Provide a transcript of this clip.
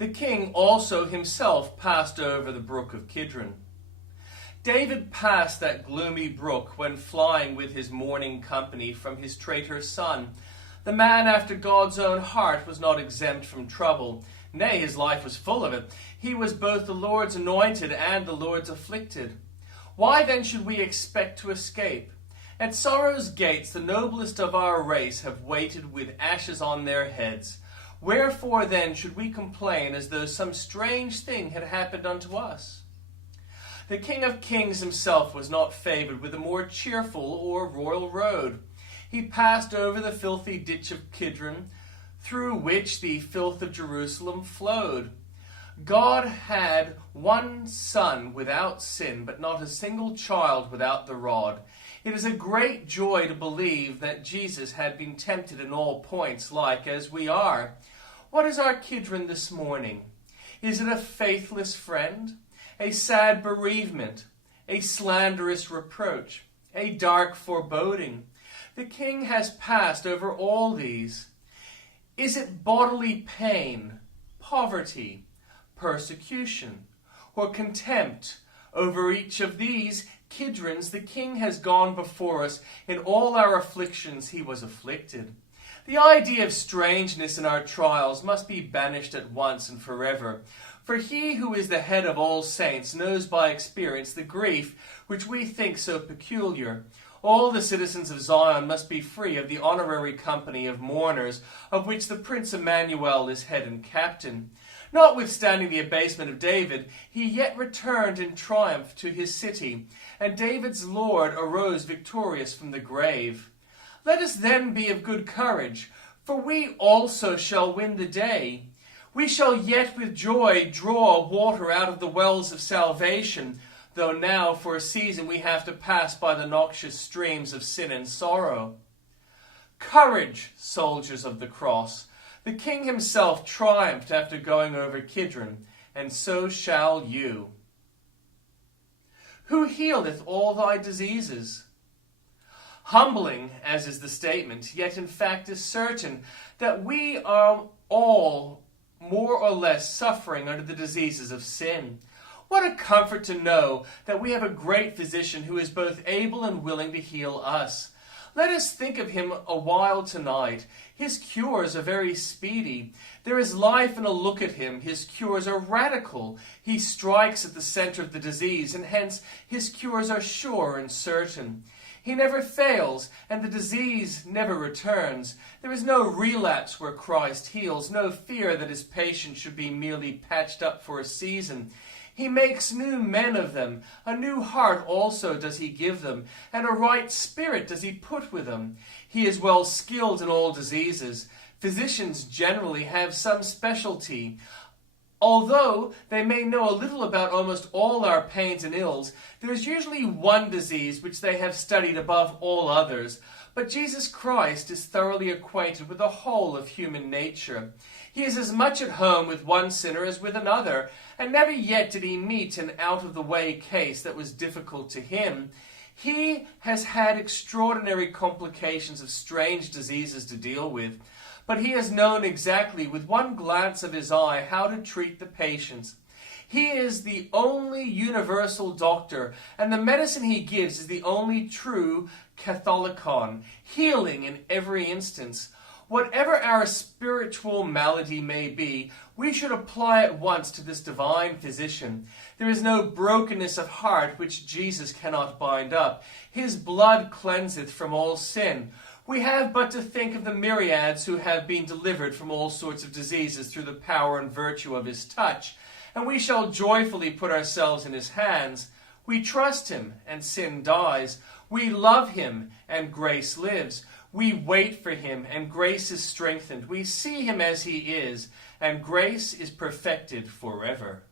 The king also himself passed over the brook of Kidron. David passed that gloomy brook when flying with his mourning company from his traitor son. The man after God's own heart was not exempt from trouble. Nay, his life was full of it. He was both the Lord's anointed and the Lord's afflicted. Why then should we expect to escape? At sorrow's gates the noblest of our race have waited with ashes on their heads. Wherefore then should we complain as though some strange thing had happened unto us? The King of Kings himself was not favored with a more cheerful or royal road. He passed over the filthy ditch of Kidron, through which the filth of Jerusalem flowed. God had one son without sin, but not a single child without the rod. It is a great joy to believe that Jesus had been tempted in all points like as we are. What is our Kidron this morning? Is it a faithless friend? A sad bereavement? A slanderous reproach? A dark foreboding? The King has passed over all these. Is it bodily pain, poverty, persecution, or contempt? Over each of these Kidrons the King has gone before us. In all our afflictions he was afflicted. The idea of strangeness in our trials must be banished at once and forever. For he who is the head of all saints knows by experience the grief which we think so peculiar. All the citizens of Zion must be free of the honorary company of mourners, of which the Prince Emmanuel is head and captain. Notwithstanding the abasement of David, he yet returned in triumph to his city, and David's Lord arose victorious from the grave. Let us then be of good courage, for we also shall win the day. We shall yet with joy draw water out of the wells of salvation, though now for a season we have to pass by the noxious streams of sin and sorrow. Courage, soldiers of the cross! The King himself triumphed after going over Kidron, and so shall you. Who healeth all thy diseases? Humbling as is the statement, yet in fact is certain that we are all more or less suffering under the diseases of sin. What a comfort to know that we have a great physician who is both able and willing to heal us. Let us think of him a while tonight. His cures are very speedy. There is life in a look at him. His cures are radical. He strikes at the center of the disease, and hence his cures are sure and certain. He never fails, and the disease never returns. There is no relapse where Christ heals, no fear that his patient should be merely patched up for a season. He makes new men of them. A new heart also does he give them, and a right spirit does he put with them. He is well skilled in all diseases. Physicians generally have some specialty. Although they may know a little about almost all our pains and ills, there is usually one disease which they have studied above all others. But Jesus Christ is thoroughly acquainted with the whole of human nature. He is as much at home with one sinner as with another, and never yet did he meet an out-of-the-way case that was difficult to him. He has had extraordinary complications of strange diseases to deal with, but he has known exactly, with one glance of his eye, how to treat the patients. He is the only universal doctor, and the medicine he gives is the only true Catholicon, healing in every instance. Whatever our spiritual malady may be, we should apply at once to this divine physician. There is no brokenness of heart which Jesus cannot bind up. His blood cleanseth from all sin. We have but to think of the myriads who have been delivered from all sorts of diseases through the power and virtue of his touch, and we shall joyfully put ourselves in his hands. We trust him, and sin dies. We love him, and grace lives. We wait for him, and grace is strengthened. We see him as he is, and grace is perfected forever.